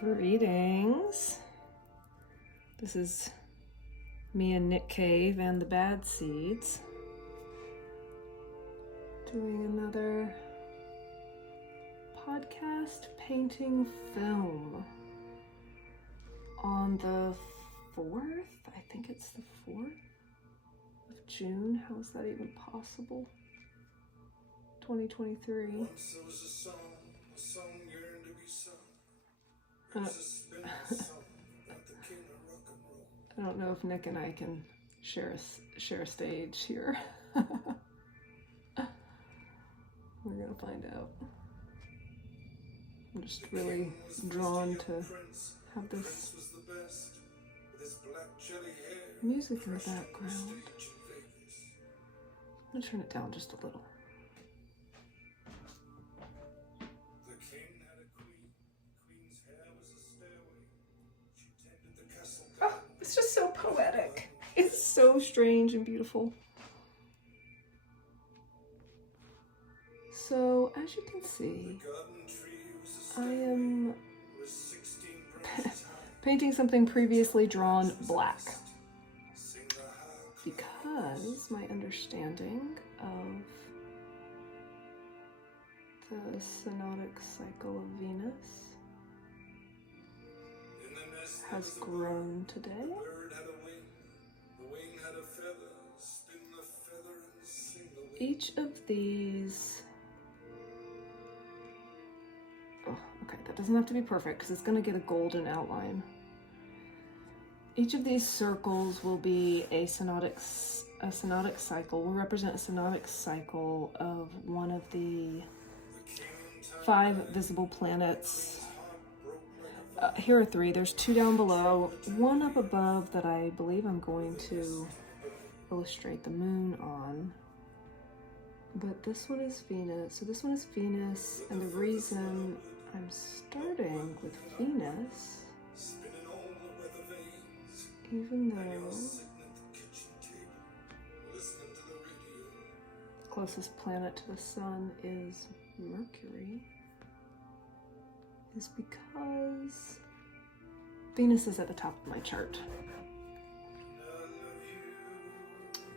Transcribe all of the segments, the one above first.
Greetings. This is me and Nick Cave and the Bad Seeds doing another podcast painting film on the 4th. I think it's the 4th of June. How is that even possible? 2023. Once there was a song yearned to be sung. I don't know if Nick and I can share a stage here. We're gonna find out. I'm just really drawn to have this music in the background. I'm gonna turn it down just a little. Oh, it's just so poetic. It's so strange and beautiful. So, as you can see, I am painting something previously drawn black because my understanding of the synodic cycle of Venus has grown today. Each of these, okay, that doesn't have to be perfect because it's going to get a golden outline. Each of these circles will be a synodic cycle, will represent a synodic cycle of one of the 5 visible planets. Here are 3. There's 2 down below, 1 up above that I believe I'm going to illustrate the moon on. But this one is Venus. So this one is Venus, and the reason I'm starting with Venus, even though the closest planet to the sun is Mercury, is because Venus is at the top of my chart.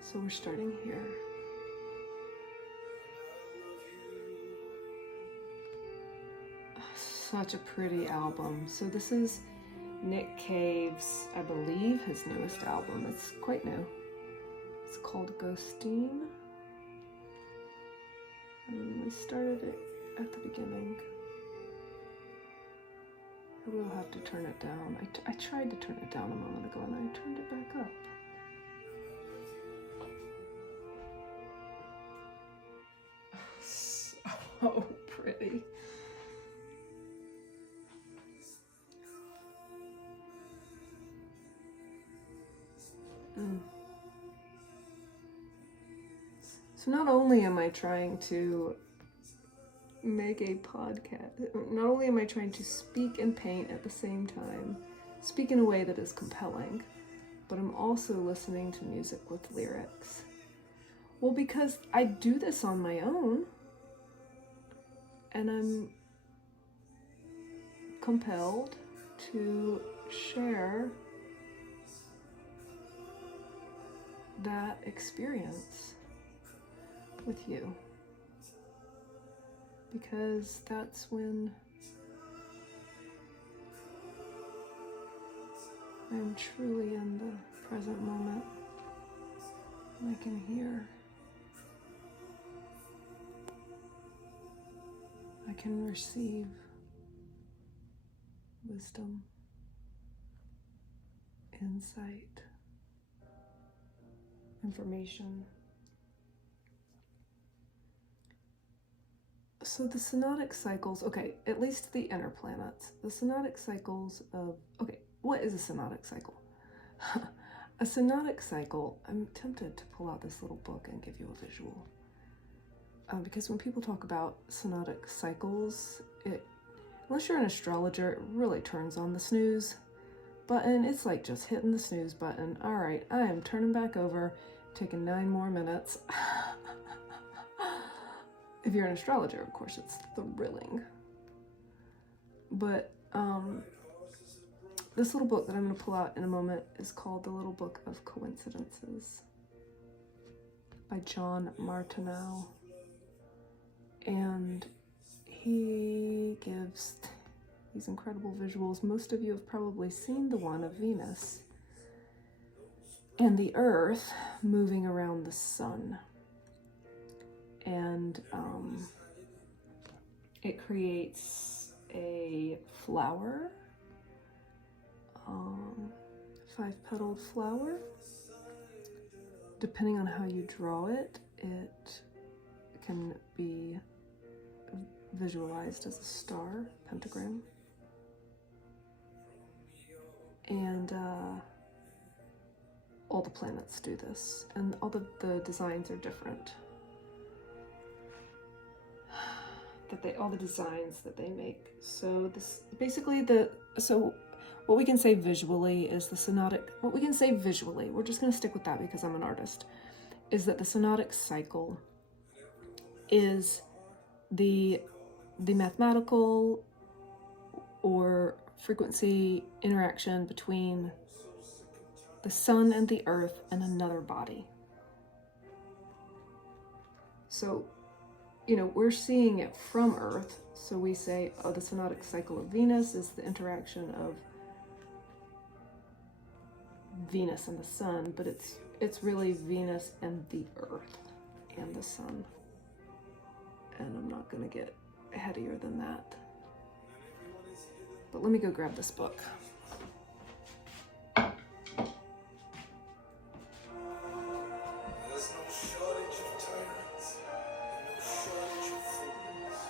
So we're starting here. Such a pretty album. So this is Nick Cave's, I believe, his newest album. It's quite new. It's called Ghostine. And we started it at the beginning. I will have to turn it down. I tried to turn it down a moment ago and I turned it back up. So pretty. So not only am I trying to make a podcast, not only am I trying to speak and paint at the same time, speak in a way that is compelling, but I'm also listening to music with lyrics. Well, because I do this on my own, and I'm compelled to share that experience with you, because that's when I'm truly in the present moment and I can hear, I can receive wisdom, insight, information. So the synodic cycles, okay, at least the inner planets, the synodic cycles of, okay, what is a synodic cycle? A synodic cycle, I'm tempted to pull out this little book and give you a visual. Because when people talk about synodic cycles, unless you're an astrologer, it really turns on the snooze button. It's like just hitting the snooze button. All right, I am turning back over, taking 9 more minutes. If you're an astrologer, of course, it's thrilling. But this little book that I'm going to pull out in a moment is called The Little Book of Coincidences by John Martineau. And he gives these incredible visuals. Most of you have probably seen the one of Venus and the Earth moving around the sun. And it creates a flower, 5-petaled flower. Depending on how you draw it, it can be visualized as a star, pentagram. And all the planets do this, and all the designs are different. All the designs that they make. So this basically so what we can say visually is the synodic. What we can say visually, we're just going to stick with that because I'm an artist, is that the synodic cycle is the mathematical or frequency interaction between the sun and the earth and another body. So, you know, we're seeing it from Earth. So we say, oh, the synodic cycle of Venus is the interaction of Venus and the sun, but it's really Venus and the Earth and the sun. And I'm not going to get headier than that. But let me go grab this book. There's no shortage of tyrants and no shortage of fools.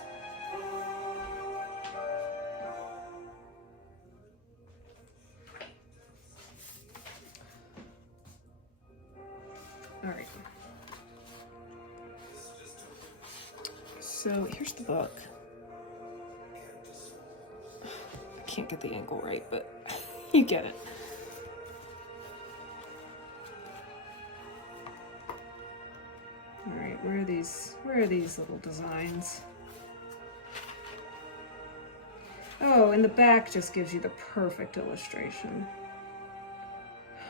All right. So here's the book. I can't get the angle right, but you get it. All right, where are these little designs? Oh, and the back just gives you the perfect illustration.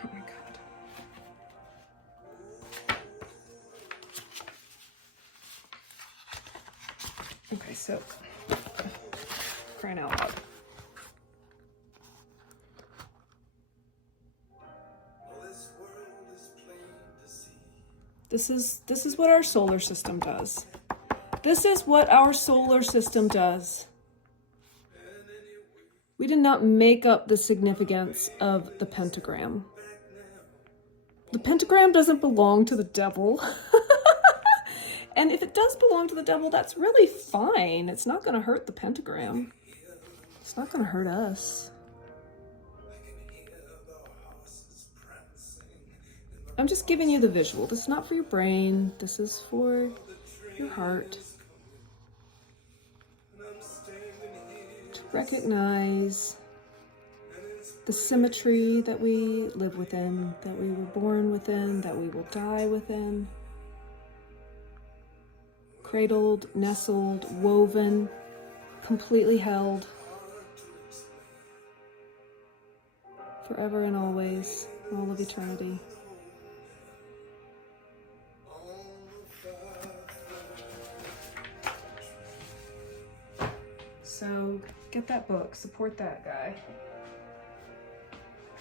Oh my God. Okay, so, crying out loud. This is what our solar system does. This is what our solar system does. We did not make up the significance of the pentagram. The pentagram doesn't belong to the devil. And if it does belong to the devil, that's really fine. It's not going to hurt the pentagram. It's not going to hurt us. I'm just giving you the visual. This is not for your brain. This is for your heart. To recognize the symmetry that we live within, that we were born within, that we will die within. Cradled, nestled, woven, completely held, forever and always, all of eternity. So get that book, support that guy.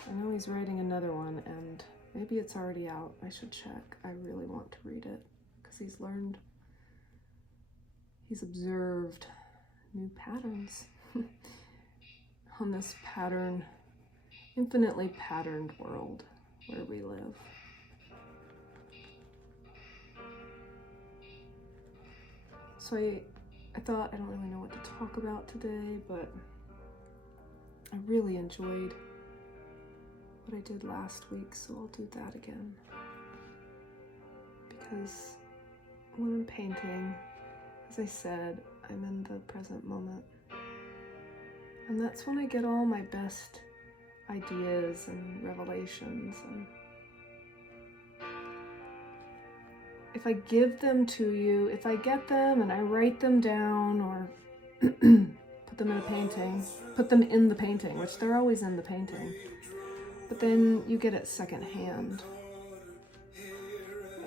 I know he's writing another one, and maybe it's already out. I should check. I really want to read it because he's observed new patterns on this infinitely patterned world where we live. So I thought, I don't really know what to talk about today, but I really enjoyed what I did last week, so I'll do that again. Because when I'm painting, as I said, I'm in the present moment. And that's when I get all my best ideas and revelations. And if I give them to you, if I get them and I write them down or Put them in a painting. Put them in the painting, which they're always in the painting. But then you get it secondhand.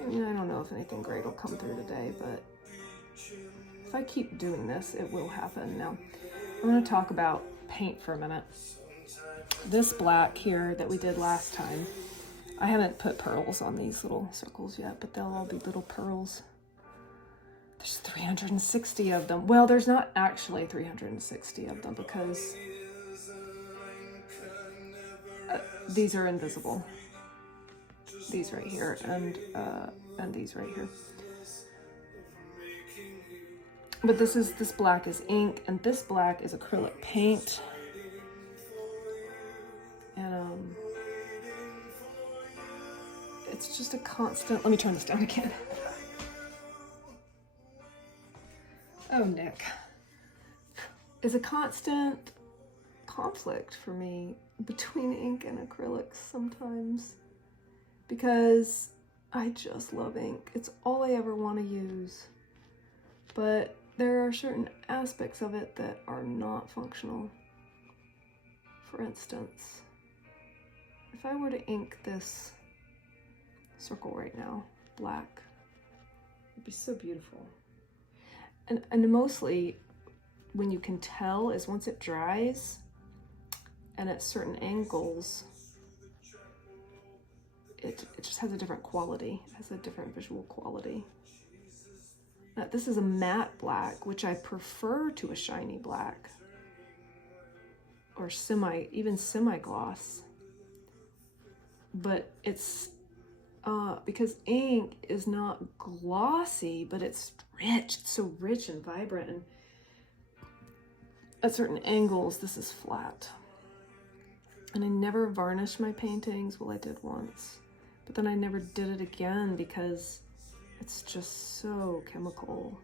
I don't know if anything great will come through today, but if I keep doing this, it will happen. Now, I'm going to talk about paint for a minute. This black here that we did last time, I haven't put pearls on these little circles yet, but they'll all be little pearls. There's 360 of them. Well, there's not actually 360 of them because these are invisible. These right here and these right here. But this black is ink and this black is acrylic paint. And it's just a constant. Let me turn this down again. Oh, Nick. Is a constant conflict for me between ink and acrylics sometimes, because I just love ink. It's all I ever want to use. But there are certain aspects of it that are not functional. For instance, if I were to ink this circle right now, black, it'd be so beautiful. And mostly when you can tell is once it dries and at certain angles, it just has a different quality, it has a different visual quality. Now, this is a matte black, which I prefer to a shiny black or even semi-gloss. But it's, because ink is not glossy, but it's rich. It's so rich and vibrant. And at certain angles, this is flat. And I never varnish my paintings. Well, I did once. But then I never did it again because it's just so chemical.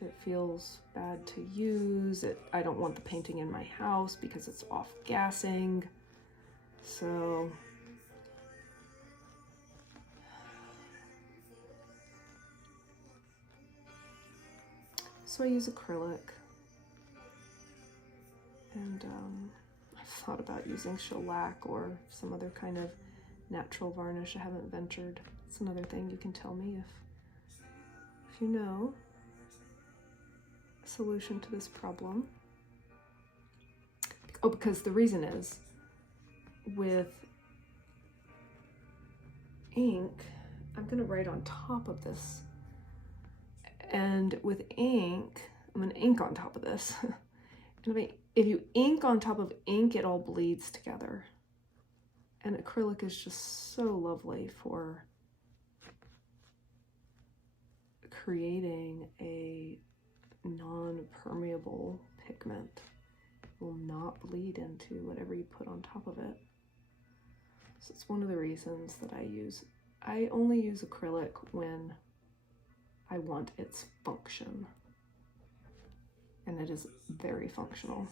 It feels bad to use. I don't want the painting in my house because it's off-gassing. So I use acrylic. And I've thought about using shellac or some other kind of natural varnish. I haven't ventured. It's another thing you can tell me if you know a solution to this problem. Oh, because the reason is with ink, I'm going to write on top of this. And with ink, I'm going to ink on top of this. And if you ink on top of ink, it all bleeds together. And acrylic is just so lovely for creating a non-permeable pigment. It will not bleed into whatever you put on top of it. So it's one of the reasons that I only use acrylic when I want its function. And it is very functional.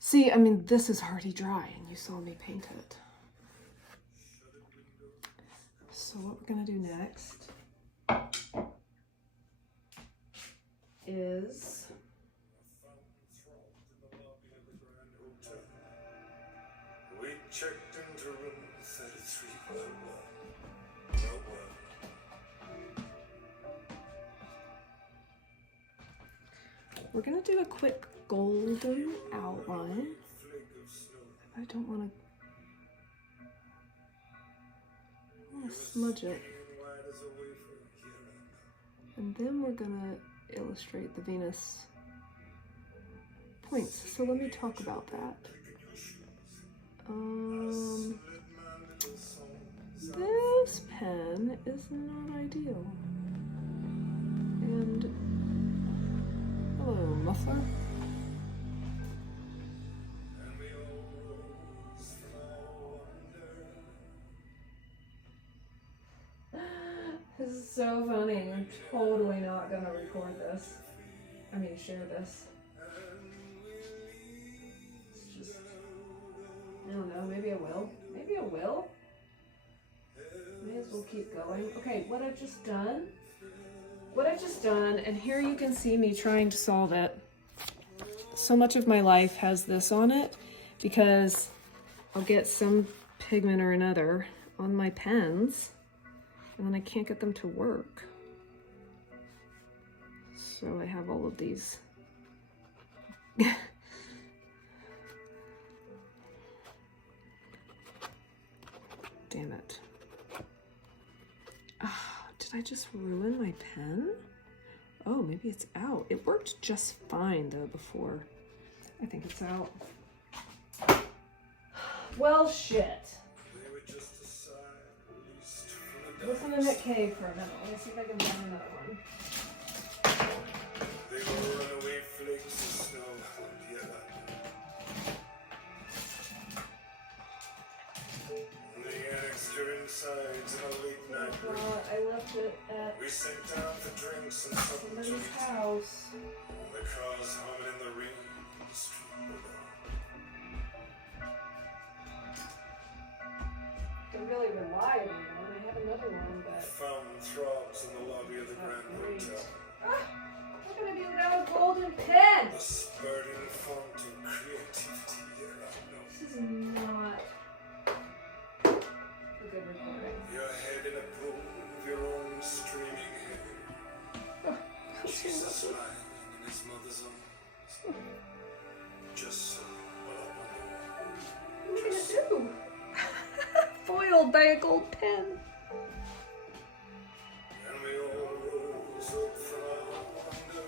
See, I mean, this is already dry and you saw me paint it. So what we're gonna do next is We checked into room 33. we're gonna do a quick golden outline. I don't want to smudge it. And then we're gonna illustrate the Venus points. So let me talk about that. This pen is not ideal. And hello, muffler. This is so funny. I'm totally not gonna record this. I mean, share this. It's just, I don't know, maybe I will. Maybe I will. May as well keep going. Okay, what I've just done what I've just done, and here you can see me trying to solve it. So much of my life has this on it because I'll get some pigment or another on my pens and then I can't get them to work. So I have all of these. Damn it. Oh, did I just ruin my pen? Oh, maybe it's out. It worked just fine though before. I think it's out. Well, shit. Listen to Nick Cave for a minute. Let me see if I can find another one. They were runaway flakes of snow on the island. They annexed her insides in a late night break. I left it at We sat down for drinks and somebody's something house. the cars humming in the rain on the street below. Don't really rely on one. I have another one, but Found throbs in the lobby of the Grand great. Hotel. How can I be without a golden pen? A spurting font of creativity here I know. This is not a good recording. Your head in a pool of your own streaming hair. Jesus lying in his mother's arms. Just so What are you gonna do? Foiled by a gold pen. And we all rose up from our wonder.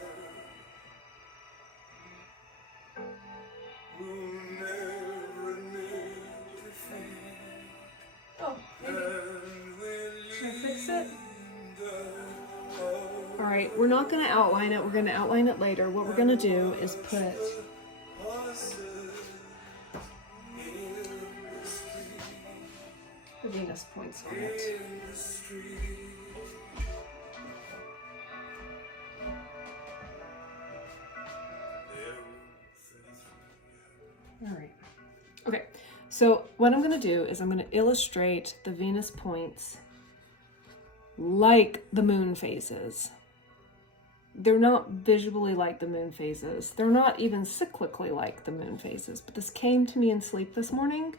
Who never admit defeat. Oh, maybe. And we'll Should I fix it? linger Alright, we're not gonna outline it. We're gonna outline it later. What we're gonna do is put the Venus points on it. Alright. Okay, so what I'm going to do is I'm going to illustrate the Venus points like the moon phases. They're not visually like the moon phases. They're not even cyclically like the moon phases, but this came to me in sleep this morning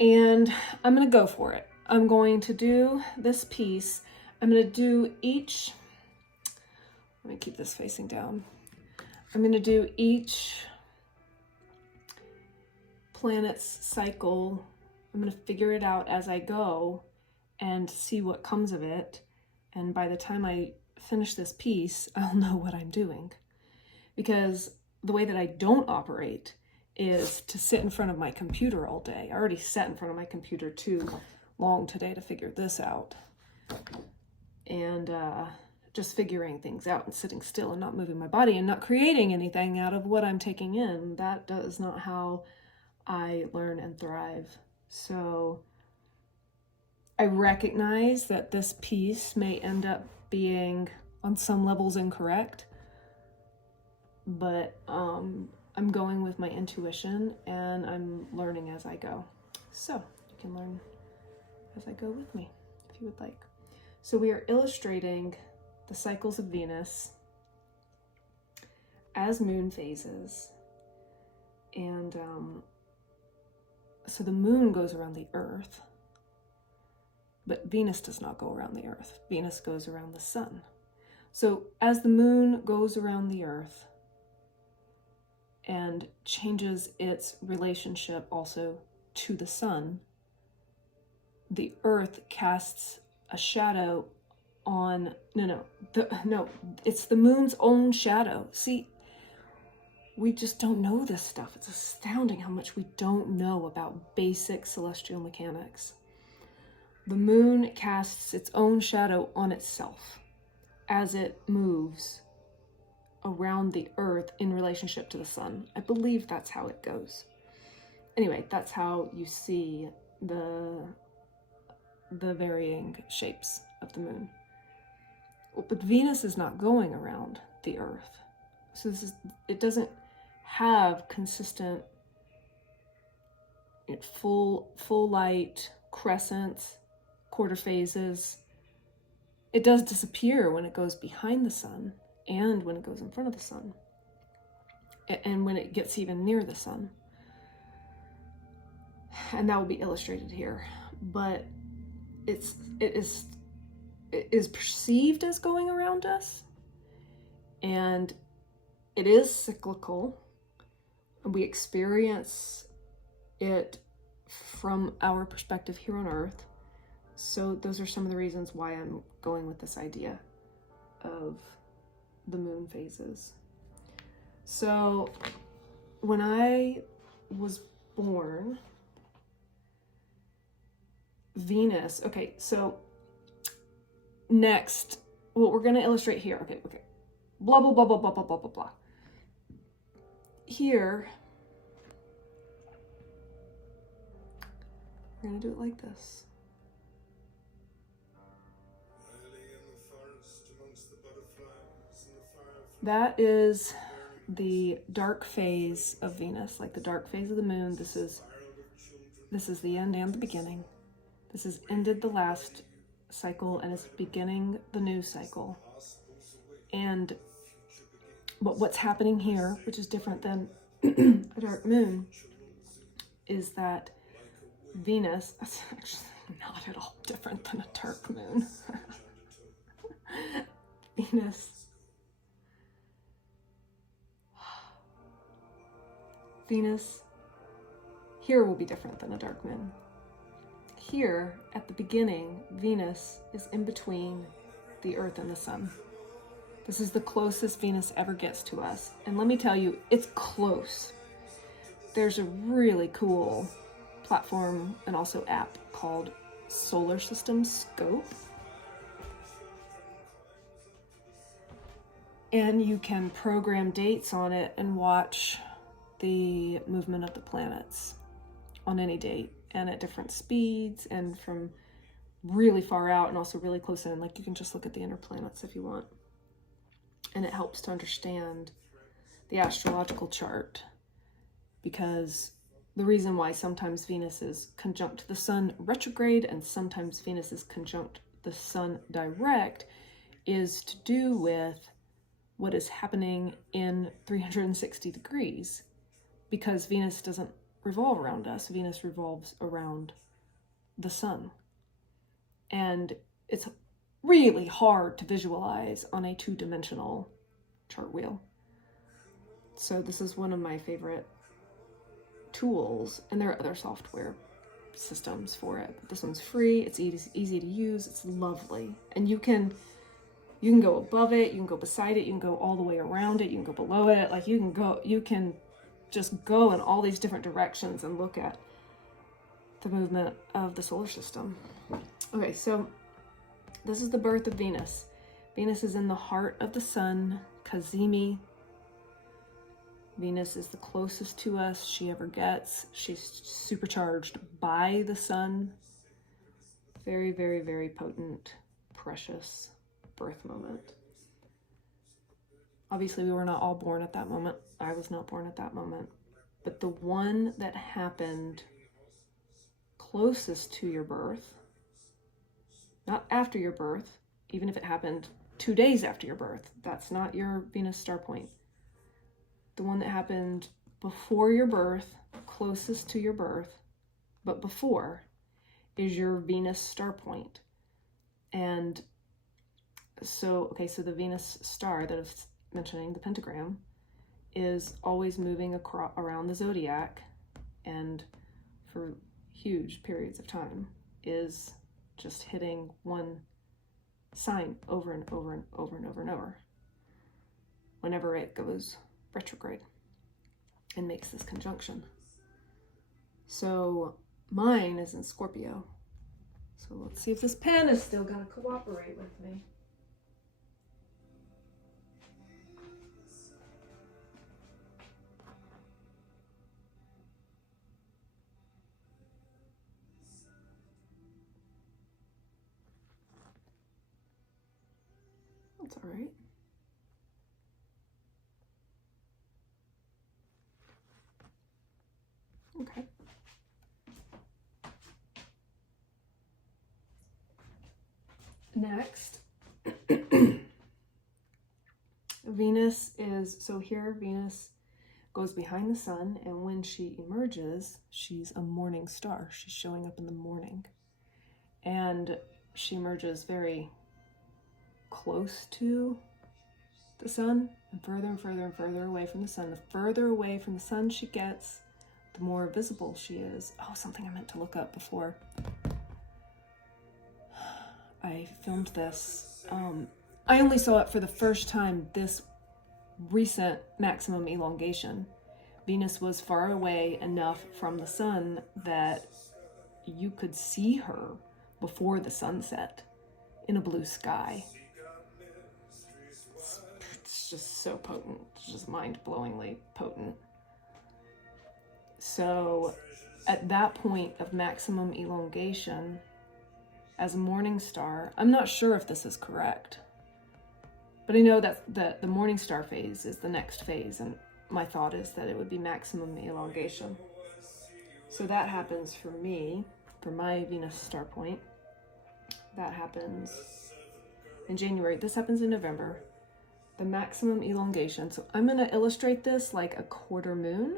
and I'm going to go for it. I'm going to do this piece. I'm going to do each, let me keep this facing down. I'm going to do each planet's cycle. I'm going to figure it out as I go and see what comes of it. And by the time I finish this piece, I'll know what I'm doing. Because the way that I don't operate is to sit in front of my computer all day. I already sat in front of my computer too long today to figure this out. And just figuring things out and sitting still and not moving my body and not creating anything out of what I'm taking in. That is not how I learn and thrive. So I recognize that this piece may end up being on some levels incorrect, but I'm going with my intuition and I'm learning as I go. So you can learn as I go with me if you would like. So we are illustrating the cycles of Venus as moon phases. And so the moon goes around the Earth, but Venus does not go around the Earth. Venus goes around the sun. So as the moon goes around the Earth and changes its relationship also to the sun, the Earth casts a shadow on, it's the moon's own shadow. See, we just don't know this stuff. It's astounding how much we don't know about basic celestial mechanics. The moon casts its own shadow on itself as it moves around the Earth in relationship to the sun. I believe that's how it goes. Anyway, that's how you see the varying shapes of the moon. But Venus is not going around the Earth. So it doesn't have consistent full light crescents, quarter phases, it does disappear when it goes behind the sun and when it goes in front of the sun, and when it gets even near the sun. And that will be illustrated here. But it is perceived as going around us, and it is cyclical. We experience it from our perspective here on Earth. So those are some of the reasons why I'm going with this idea of the moon phases. So when I was born, Venus, okay, so next, what we're going to illustrate here, okay, blah, blah, blah, blah, blah, blah, blah, blah, blah. Here, we're going to do it like this. That is the dark phase of Venus, like the dark phase of the moon. This is the end and the beginning. This has ended the last cycle and is beginning the new cycle. And but what's happening here, which is different than a dark moon, is that Venus, that's actually not at all different than a dark moon. Venus here will be different than a dark moon. Here, at the beginning, Venus is in between the Earth and the Sun. This is the closest Venus ever gets to us. And let me tell you, it's close. There's a really cool platform and also app called Solar System Scope. And you can program dates on it and watch the movement of the planets on any date and at different speeds and from really far out and also really close in. Like, you can just look at the inner planets if you want. And it helps to understand the astrological chart, because the reason why sometimes Venus is conjunct the sun retrograde and sometimes Venus is conjunct the sun direct is to do with what is happening in 360 degrees, because Venus doesn't revolve around us. Venus revolves around the sun. And it's really hard to visualize on a two-dimensional chart wheel. So this is one of my favorite tools, and there are other software systems for it. This one's free, it's easy to use, it's lovely. And you can go above it, you can go beside it, you can go all the way around it, you can go below it. Like, you can just go in all these different directions and look at the movement of the solar system. Okay, so this is the birth of Venus. Venus is in the heart of the sun, Cazimi. Venus is the closest to us she ever gets. She's supercharged by the sun. Very, very, very potent, precious birth moment. Obviously, we were not all born at that moment. I was not born at that moment. But the one that happened closest to your birth, not after your birth, even if it happened 2 days after your birth, that's not your Venus star point. The one that happened before your birth, closest to your birth, but before, is your Venus star point. And so the Venus star that I was mentioning, the pentagram, is always moving around the zodiac, and for huge periods of time is just hitting one sign over and over and over and over and over whenever it goes retrograde and makes this conjunction. So mine is in Scorpio. So let's see if this pen is still going to cooperate with me. That's all right. Okay. Next, Venus is, so here Venus goes behind the sun, and when she emerges, she's a morning star. She's showing up in the morning. And she emerges very close to the sun and further and further away from the sun. The further away from the sun she gets, the more visible she is. Oh, something I meant to look up before I filmed this. I only saw it for the first time this recent maximum elongation. Venus was far away enough from the sun that you could see her before the sunset in a blue sky. It's just so potent. It's just mind-blowingly potent. So at that point of maximum elongation, as a morning star, I'm not sure if this is correct, but I know that the morning star phase is the next phase, and my thought is that it would be maximum elongation. So that happens for me, for my Venus star point. That happens in January. This happens in November. The maximum elongation. So I'm going to illustrate this like a quarter moon.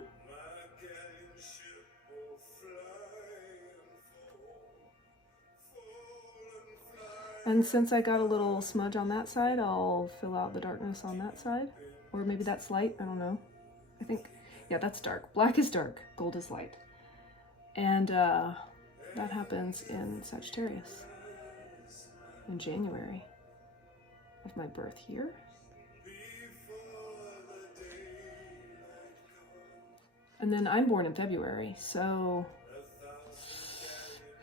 And since I got a little smudge on that side, I'll fill out the darkness on that side. Or maybe that's light, I don't know. I think, yeah, that's dark. Black is dark, gold is light. And that happens in Sagittarius in January of my birth year. And then I'm born in February, so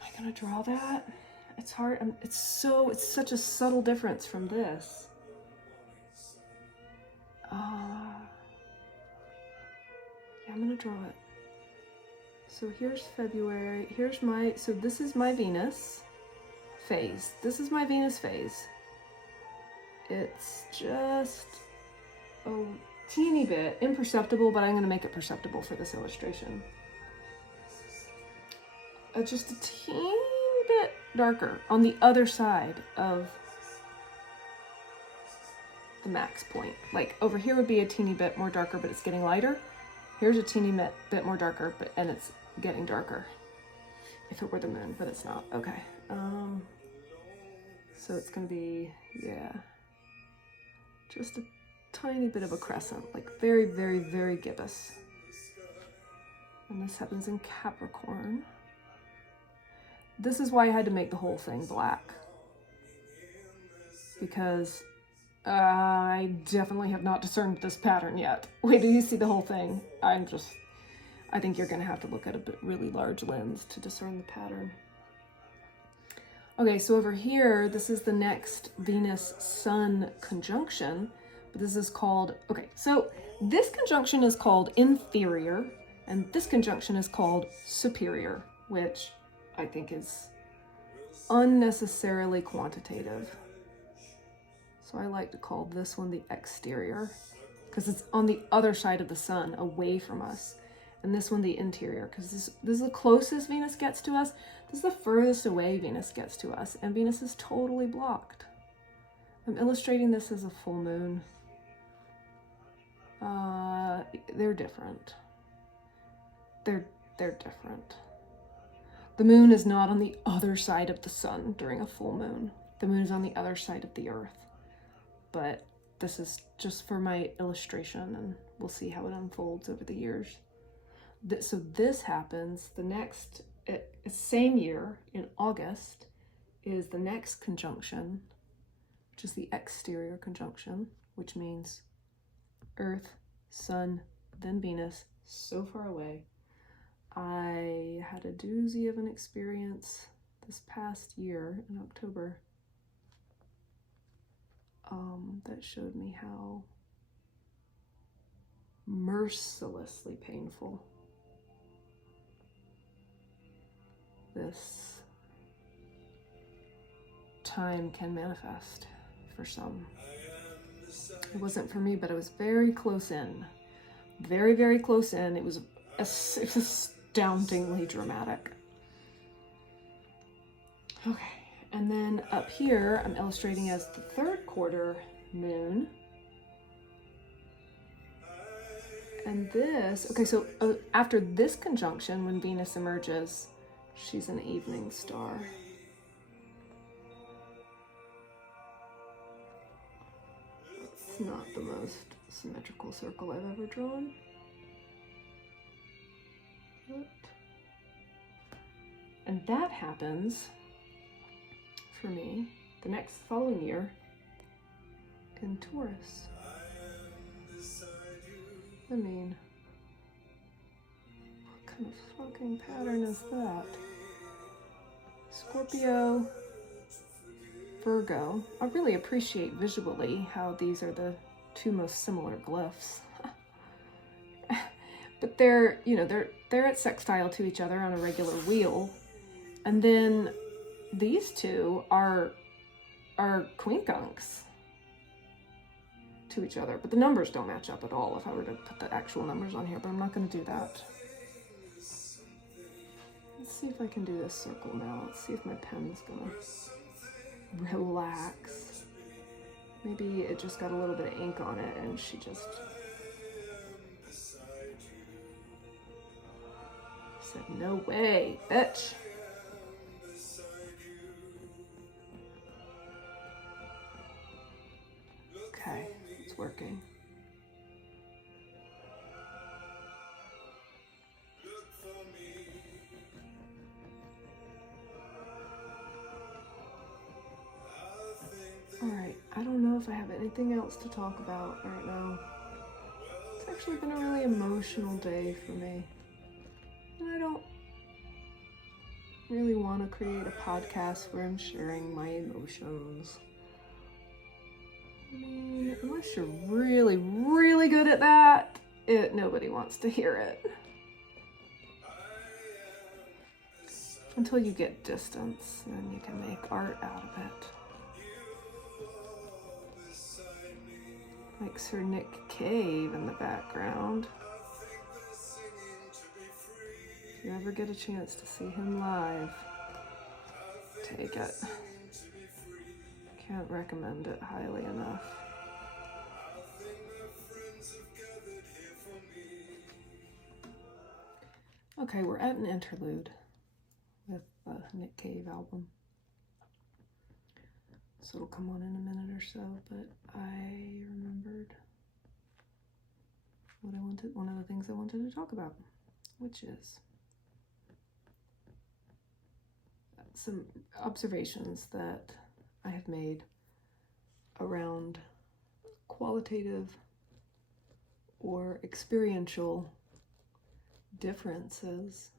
am I gonna draw that? It's hard. It's such a subtle difference from this. Yeah, I'm gonna draw it. So here's February. So this is my Venus phase. This is my Venus phase. It's just a teeny bit imperceptible, but I'm gonna make it perceptible for this illustration. Just a teeny bit darker on the other side of the max point. Like over here would be a teeny bit more darker, but it's getting lighter. Here's a teeny bit more darker, and it's getting darker. If it were the moon, but it's not. Okay. So it's gonna be, yeah, just a tiny bit of a crescent, like very, very, very gibbous. And this happens in Capricorn. This is why I had to make the whole thing black, because I definitely have not discerned this pattern yet. Wait till you see the whole thing. I think you're gonna have to look at a really large lens to discern the pattern. Okay, so over here, this is the next Venus-Sun conjunction, but this is called, okay, so this conjunction is called inferior, and this conjunction is called superior, which I think is unnecessarily quantitative. So I like to call this one the exterior, because it's on the other side of the sun, away from us. And this one the interior, because this is the closest Venus gets to us. This is the furthest away Venus gets to us, and Venus is totally blocked. I'm illustrating this as a full moon. They're different. They're different. The moon is not on the other side of the sun during a full moon. The moon is on the other side of the earth. But this is just for my illustration, and we'll see how it unfolds over the years. So this happens, the next, same year in August is the next conjunction, which is the exterior conjunction, which means Earth, Sun, then Venus, so far away. I had a doozy of an experience this past year in October that showed me how mercilessly painful this time can manifest for some. It wasn't for me, but it was very close in. Very, very close in. It was astoundingly dramatic. Okay, and then up here, I'm illustrating as the third quarter moon. this, okay, so after this conjunction, when Venus emerges, she's an evening star. It's not the most symmetrical circle I've ever drawn. But, and that happens for me the next following year in Taurus. I mean, what kind of fucking pattern is that? Scorpio, Virgo. I really appreciate visually how these are the two most similar glyphs. But they're, you know, they're at sextile to each other on a regular wheel. And then these two are quincunx to each other, but the numbers don't match up at all if I were to put the actual numbers on here, but I'm not going to do that. Let's see if I can do this circle now. Let's see if my pen's going to relax. Maybe it just got a little bit of ink on it and she just said, no way, bitch. Okay, it's working. Alright, I don't know if I have anything else to talk about right now. It's actually been a really emotional day for me. And I don't really want to create a podcast where I'm sharing my emotions. I mean, unless you're really, really good at that, nobody wants to hear it. Until you get distance, then you can make art out of it. Like Sir Nick Cave in the background. If you ever get a chance to see him live, take it. Can't recommend it highly enough. Okay, we're at an interlude with the Nick Cave album. So it'll come on in a minute or so, but I remembered one of the things I wanted to talk about, which is some observations that I have made around qualitative or experiential differences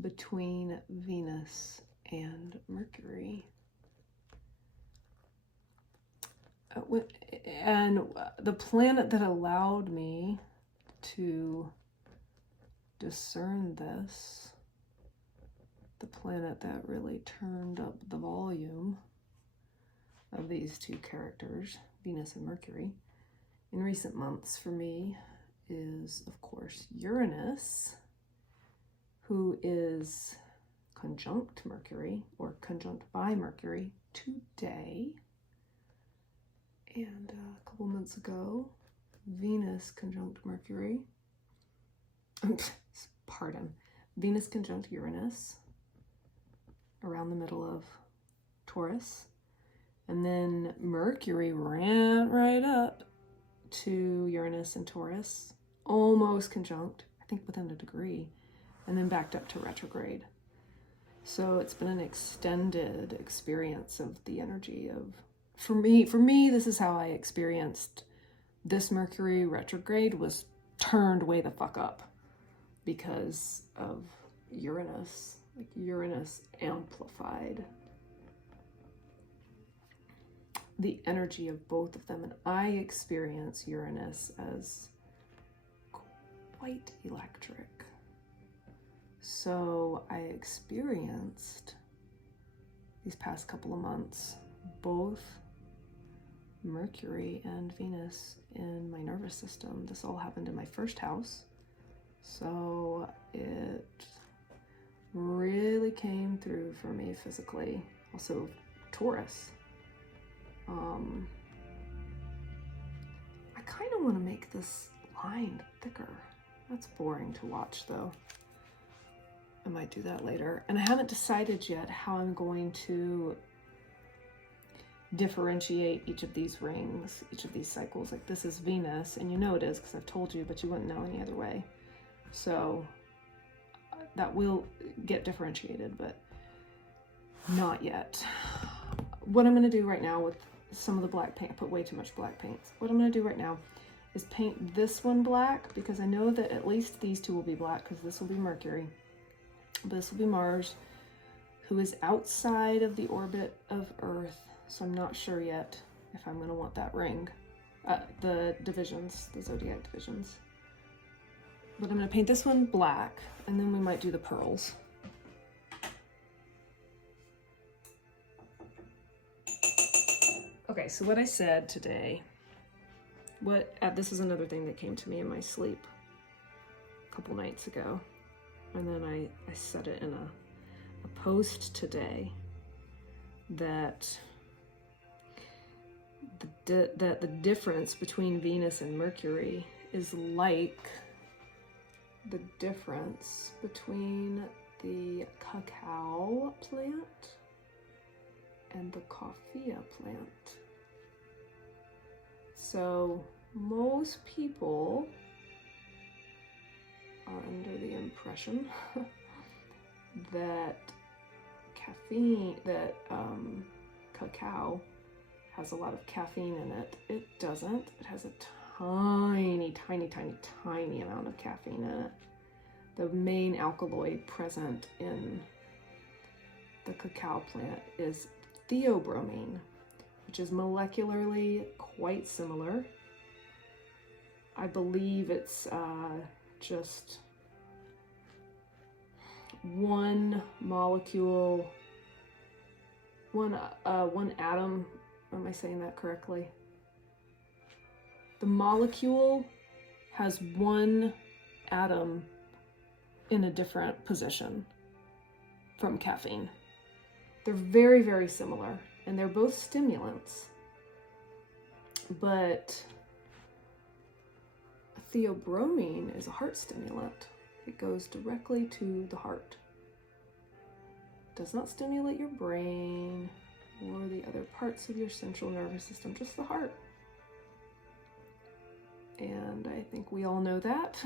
between Venus and Mercury. And the planet that allowed me to discern this, the planet that really turned up the volume of these two characters, Venus and Mercury, in recent months for me is, of course, Uranus, who is conjunct Mercury, or conjunct by Mercury, today. And a couple months ago, Venus conjunct Mercury, Venus conjunct Uranus around the middle of Taurus. And then Mercury ran right up to Uranus and Taurus, almost conjunct, I think within a degree, and then backed up to retrograde. So it's been an extended experience of the energy of, for me, this is how I experienced this Mercury retrograde, was turned way the fuck up because of Uranus. Like Uranus amplified the energy of both of them, and I experience Uranus as quite electric. So I experienced these past couple of months both Mercury and Venus in my nervous system. This all happened in my first house, so it really came through for me physically. Also Taurus. I kind of want to make this line thicker. That's boring to watch though. I might do that later. And I haven't decided yet how I'm going to differentiate each of these rings, each of these cycles. Like this is Venus, and you know it is because I've told you, but you wouldn't know any other way. So that will get differentiated, but not yet. What I'm going to do right now with some of the black paint, I put way too much black paint. What I'm going to do right now is paint this one black, because I know that at least these two will be black, because this will be Mercury. This will be Mars, who is outside of the orbit of Earth. So I'm not sure yet if I'm going to want that ring. The divisions, the zodiac divisions. But I'm going to paint this one black, and then we might do the pearls. Okay, so what I said today, this is another thing that came to me in my sleep a couple nights ago. And then I said it in a post today, that the difference between Venus and Mercury is like the difference between the cacao plant and the coffea plant. So most people are under the impression that cacao has a lot of caffeine in it. It doesn't. It has a tiny, tiny, tiny, tiny amount of caffeine in it. The main alkaloid present in the cacao plant is theobromine, which is molecularly quite similar. I believe it's just one molecule, one atom. Am I saying that correctly? The molecule has one atom in a different position from caffeine. They're very, very similar, and they're both stimulants. But theobromine is a heart stimulant. It goes directly to the heart. It does not stimulate your brain or the other parts of your central nervous system, just the heart. And I think we all know that.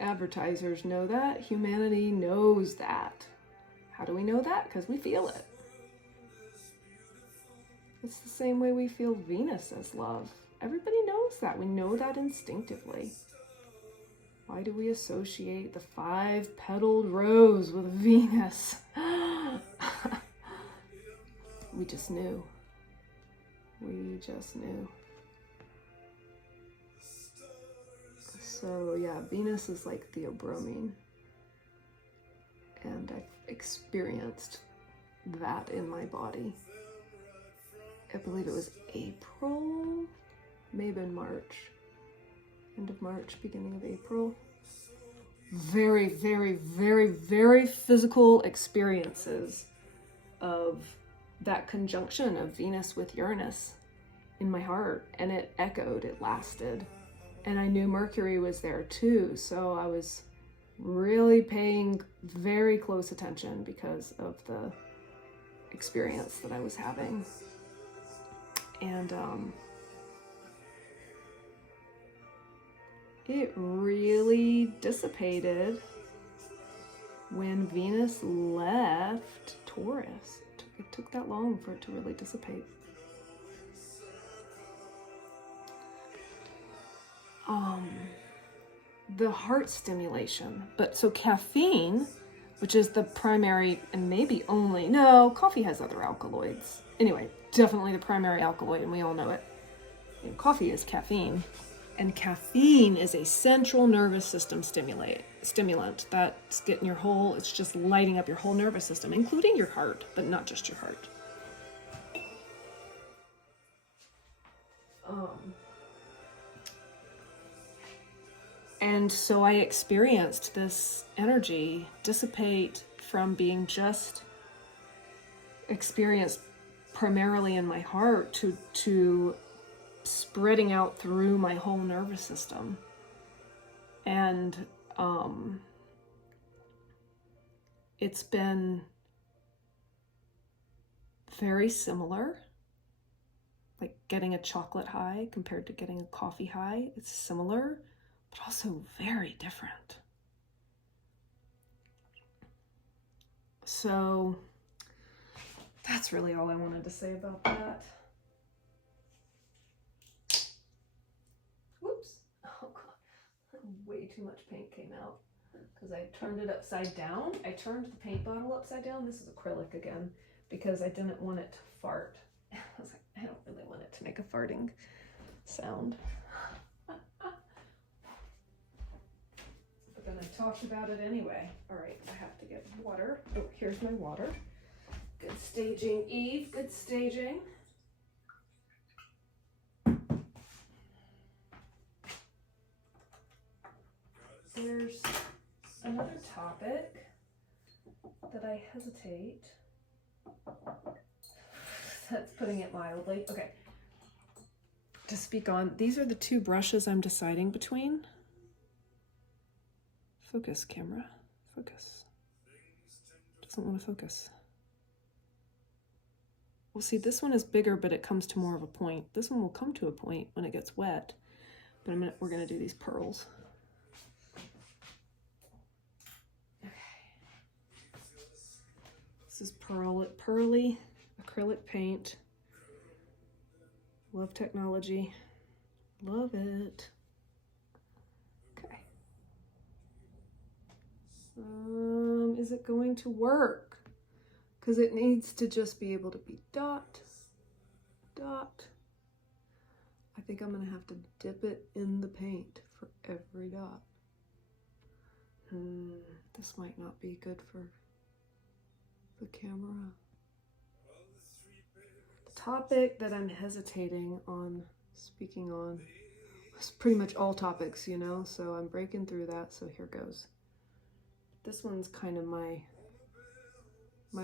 Advertisers know that. Humanity knows that. How do we know that? Because we feel it. It's the same way we feel Venus as love. Everybody knows that. We know that instinctively. Why do we associate the 5-petaled rose with Venus? We just knew. We just knew. So yeah, Venus is like theobromine. And I've experienced that in my body. I believe it was April, may have been March. End of March, beginning of April. Very, very, very, very physical experiences of that conjunction of Venus with Uranus in my heart. And it echoed, it lasted. And I knew Mercury was there too. So I was really paying very close attention because of the experience that I was having. And it really dissipated when Venus left Taurus. It took that long for it to really dissipate. The heart stimulation. But so caffeine, which is the primary and maybe only, no, coffee has other alkaloids. Anyway, definitely the primary alkaloid, and we all know it. And coffee is caffeine. And caffeine is a central nervous system stimulant that's getting your whole, it's just lighting up your whole nervous system, including your heart, but not just your heart. And so I experienced this energy dissipate from being just experienced primarily in my heart to spreading out through my whole nervous system. And it's been very similar, like getting a chocolate high compared to getting a coffee high. It's similar, but also very different. So that's really all I wanted to say about that. Whoops. Oh God, way too much paint came out because I turned it upside down. I turned the paint bottle upside down. This is acrylic again because I didn't want it to fart. I was like, I don't really want it to make a farting sound. But then I talked about it anyway. All right, I have to get water. Oh, here's my water. Good staging, Eve. Good staging. There's another topic that I hesitate. That's putting it mildly. Okay. To speak on, these are the two brushes I'm deciding between. Focus, camera. Focus. Doesn't want to focus. Well, see, this one is bigger, but it comes to more of a point. This one will come to a point when it gets wet. But we're going to do these pearls. Okay. This is pearly acrylic paint. Love technology. Love it. Okay. Is it going to work? Because it needs to just be able to be dot, dot. I think I'm going to have to dip it in the paint for every dot. This might not be good for the camera. The topic that I'm hesitating on speaking on is pretty much all topics, you know, so I'm breaking through that, so here goes. This one's kind of my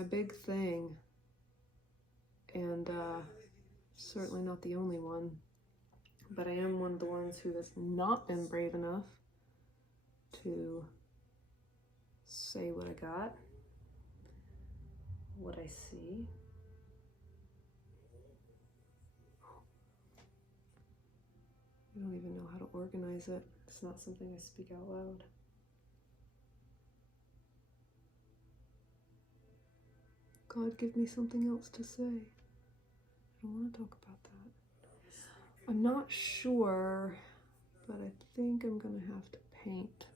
big thing, and certainly not the only one, but I am one of the ones who has not been brave enough to say what I got, what I see. I don't even know how to organize it. It's not something I speak out loud. God, give me something else to say. I don't want to talk about that. I'm not sure, but I think I'm going to have to paint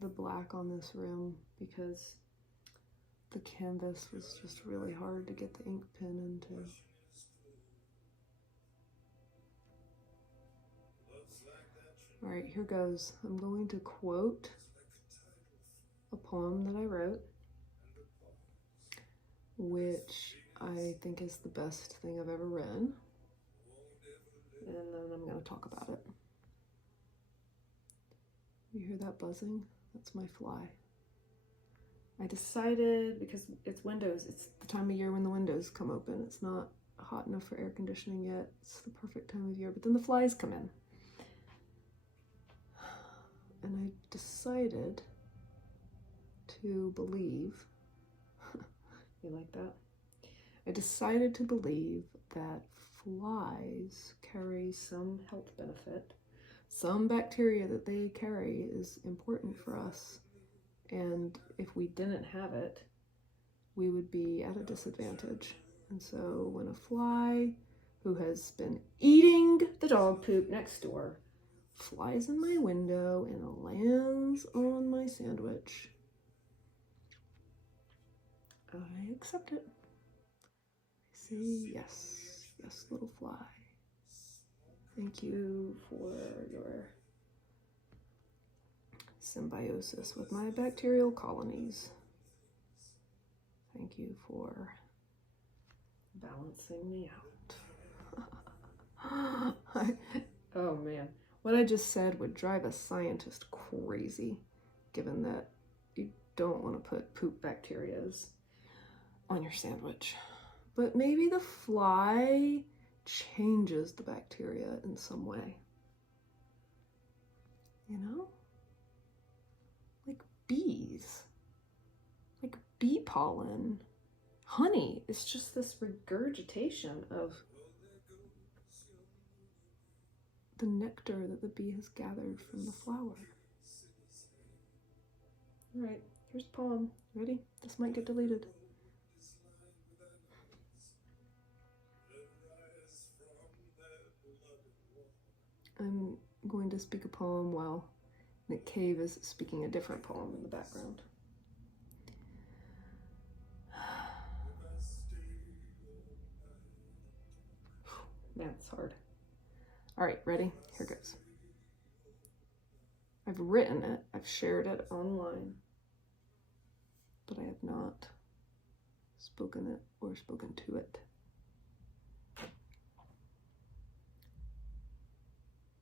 the black on this room because the canvas was just really hard to get the ink pen into. All right, here goes. I'm going to quote a poem that I wrote, which I think is the best thing I've ever written, and then I'm going to talk about it. You hear that buzzing? That's my fly. I decided, because it's windows, it's the time of year when the windows come open. It's not hot enough for air conditioning yet. It's the perfect time of year, but then the flies come in. And I decided to believe, you like that? I decided to believe that flies carry some health benefit. Some bacteria that they carry is important for us. And if we didn't have it, we would be at a disadvantage. And so when a fly who has been eating the dog poop next door flies in my window and lands on my sandwich, I accept it. I say yes, yes, little fly. Thank you for your symbiosis with my bacterial colonies. Thank you for balancing me out. Oh man, what I just said would drive a scientist crazy, given that you don't want to put poop bacterias on your sandwich. But maybe the fly changes the bacteria in some way. You know? Like bees. Like bee pollen. Honey. It's just this regurgitation of the nectar that the bee has gathered from the flower. Alright, here's the poem. Ready? This might get deleted. I'm going to speak a poem while Nick Cave is speaking a different poem in the background. Man, it's hard. Alright, ready? Here goes. I've written it, I've shared it online, but I have not spoken it or spoken to it.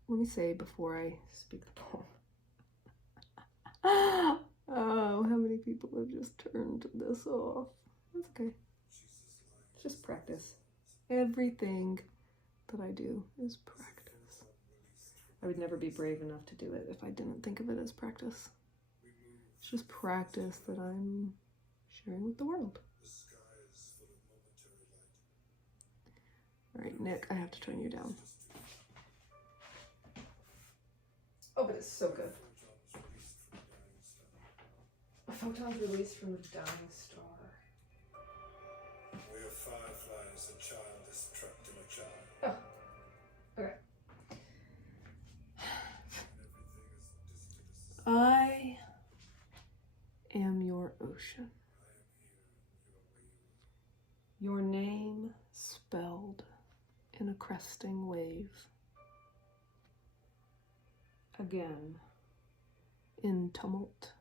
Let me say before I speak the poem. Oh, how many people have just turned this off? That's okay. It's just practice. Everything that I do is practice. I would never be brave enough to do it if I didn't think of it as practice. It's just practice that I'm sharing with the world. All right, Nick, I have to turn you down. Oh, but it's so good. A photon's released from a dying star. We are fireflies, a child is trapped in a jar. Oh, okay. I am your ocean. Your name spelled in a cresting wave. Again, in tumult.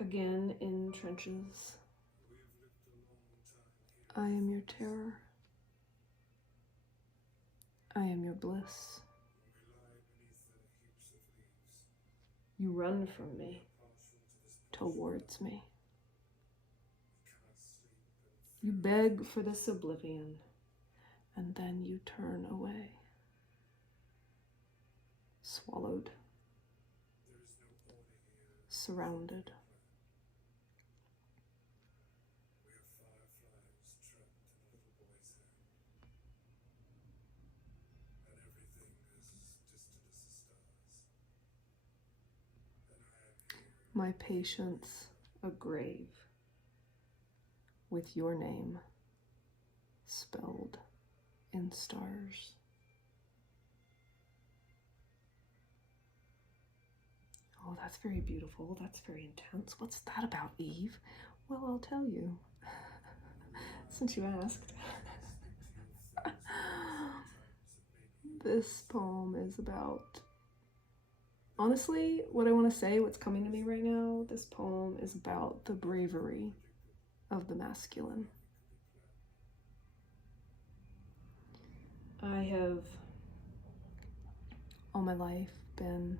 Again, in trenches. I am your terror. I am your bliss. You run from me, towards me. You beg for this oblivion, and then you turn away. Swallowed. Surrounded. My patience a grave with your name spelled in stars. Oh, that's very beautiful. That's very intense. What's that about, Eve? Well, I'll tell you, since you asked. This poem is about, honestly, what I want to say, what's coming to me right now, this poem is about the bravery of the masculine. I have all my life been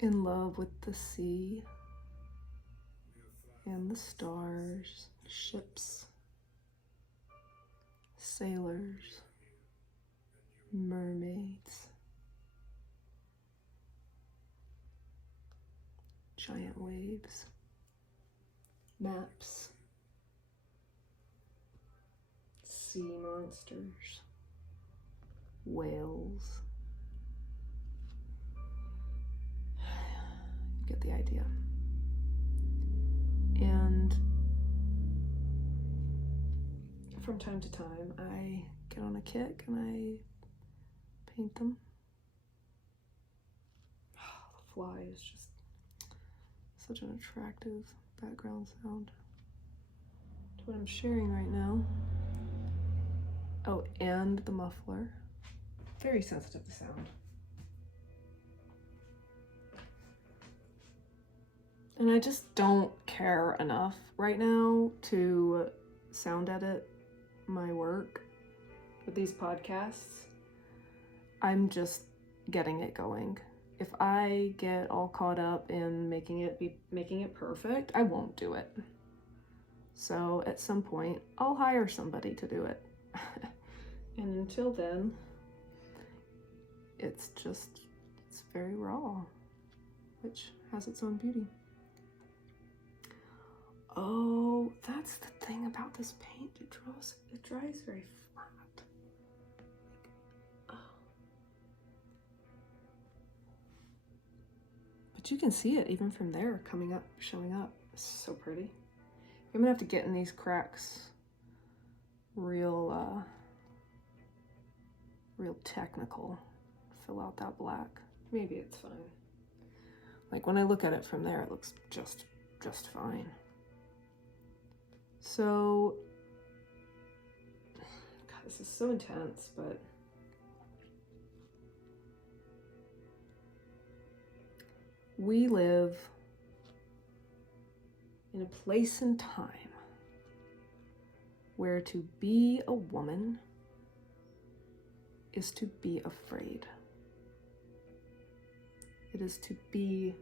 in love with the sea and the stars, ships, sailors, mermaids, giant waves, maps, sea monsters, whales. You get the idea. And from time to time, I get on a kick and I paint them. Oh, the fly is just such an attractive background sound to what I'm sharing right now. Oh, and the muffler. Very sensitive to sound. And I just don't care enough right now to sound edit my work with these podcasts. I'm just getting it going. If I get all caught up in making it perfect, I won't do it. So at some point, I'll hire somebody to do it. And until then, it's very raw, which has its own beauty. Oh, that's the thing about this paint. It dries very flat. Oh. But you can see it even from there, coming up, showing up. It's so pretty. I'm gonna have to get in these cracks real technical. Fill out that black. Maybe it's fine. Like when I look at it from there, it looks just fine. So, God, this is so intense, but we live in a place and time where to be a woman is to be afraid. It is to be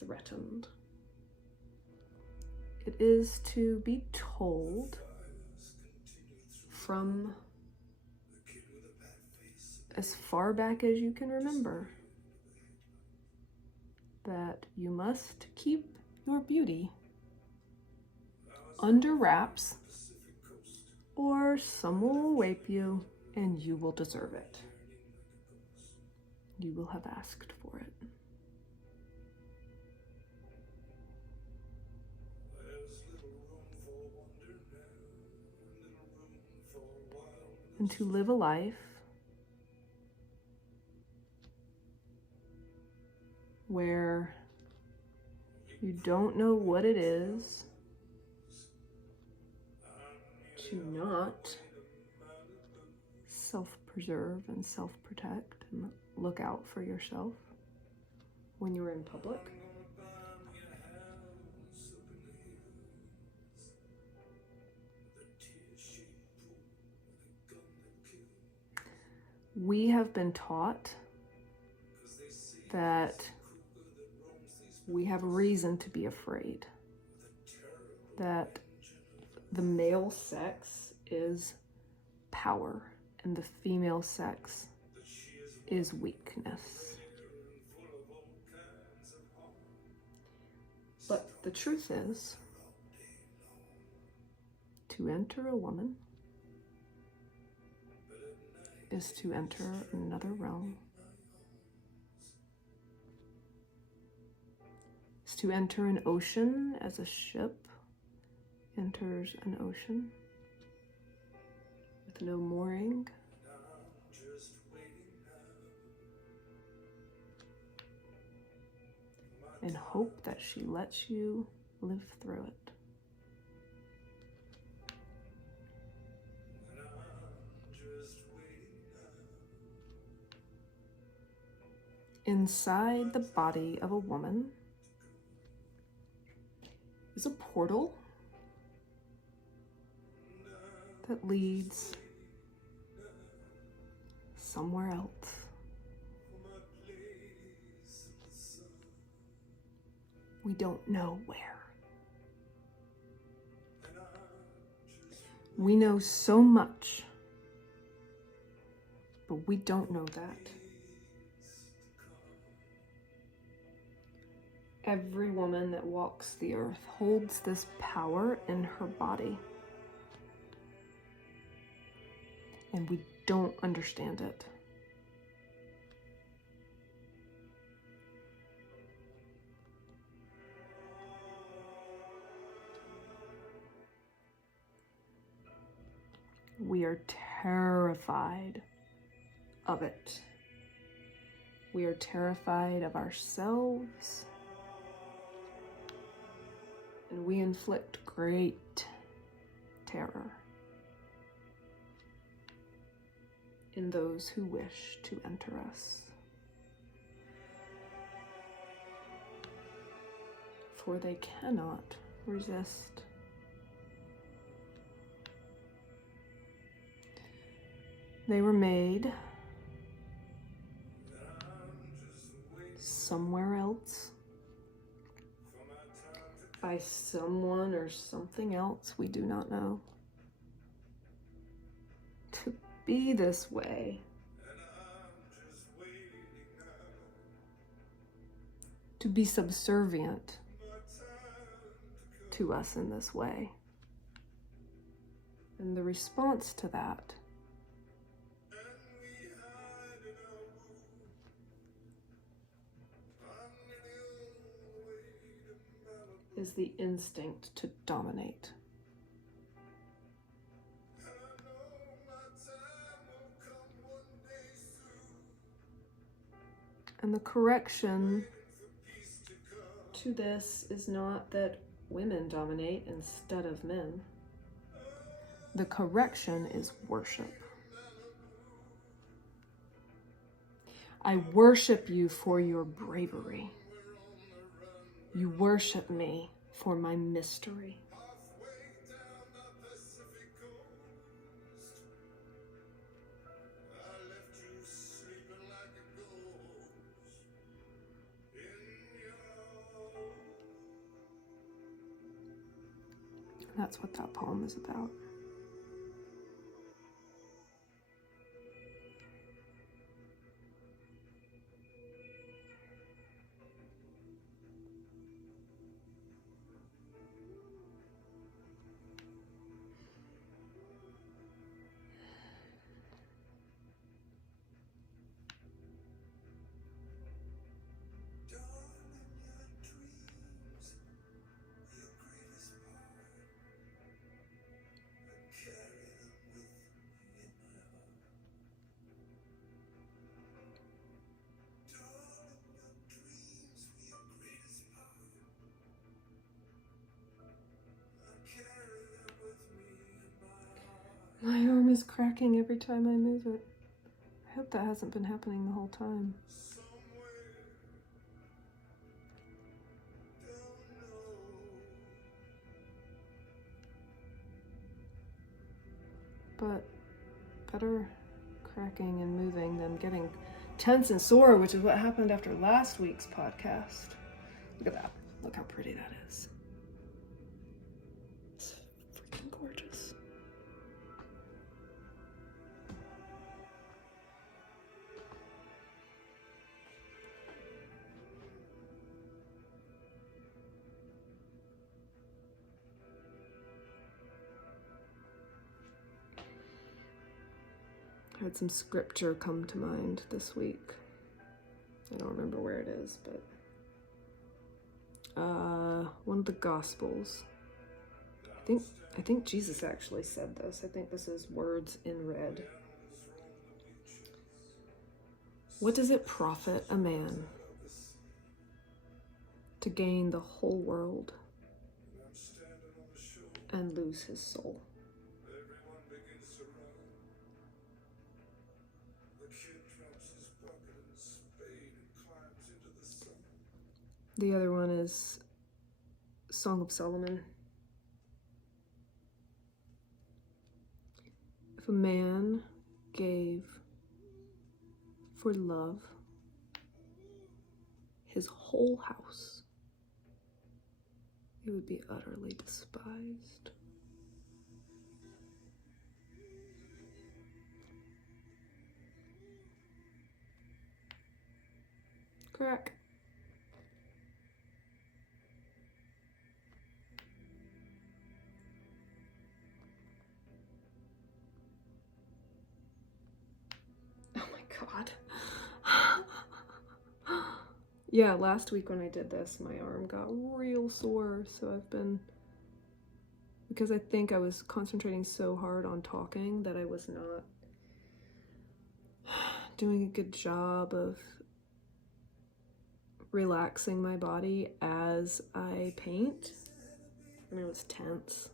threatened. It is to be told from as far back as you can remember that you must keep your beauty under wraps or someone will rape you and you will deserve it. You will have asked for it. And to live a life where you don't know what it is to not self-preserve and self-protect and look out for yourself when you're in public. We have been taught that we have reason to be afraid, that the male sex is power and the female sex is weakness. But the truth is, to enter a woman is to enter another realm. Is to enter an ocean as a ship enters an ocean with no mooring. And hope that she lets you live through it. Inside the body of a woman is a portal that leads somewhere else. We don't know where. We know so much, but we don't know that. Every woman that walks the earth holds this power in her body. And we don't understand it. We are terrified of it. We are terrified of ourselves. And we inflict great terror in those who wish to enter us. For they cannot resist. They were made somewhere else by someone or something else we do not know. To be this way. and I'm just waiting now. To be subservient My time to to us in this way. And the response to that and we hide in our room. I'm nearly on the way to Malibu. is the instinct to dominate. And I know my time will come one day soon. And the correction Waiting for peace to come. to this is not that women dominate instead of men. The correction is worship. I worship you for your bravery. You worship me for my mystery. Halfway down the Pacific coast, I left you sleeping like a ghost in your. And that's what that poem is about. Darling, your dreams, your greatest part. I carry them with me in my heart. Darling, your dreams were your greatest part. I carry them with me in my heart. My arm is cracking every time I move it. I hope that hasn't been happening the whole time. Somewhere, don't know. But better cracking and moving than getting tense and sore, which is what happened after last week's podcast. Look at that. Look how pretty that is. It's freaking gorgeous. I had some scripture come to mind this week. I don't remember where it is, but one of the Gospels. I think Jesus actually said this. I think this is words in red. What does it profit a man to gain the whole world I'm standing on the shore. and lose his soul? Everyone begins to run. The kid drops his bucket and spade and climbs into the sun. The other one is Song of Solomon. If a man gave for love his whole house, it would be utterly despised. Crack. Oh my God. Yeah, last week when I did this, my arm got real sore, so I've been, because I think I was concentrating so hard on talking that I was not doing a good job of relaxing my body as I paint. I mean, it was tense.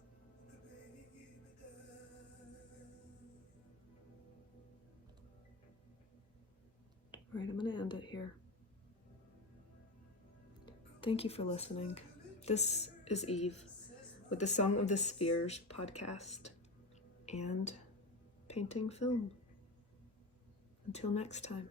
All right, I'm gonna end it here. Thank you for listening. This is Eve with the Song of the Spheres podcast and painting film. Until next time.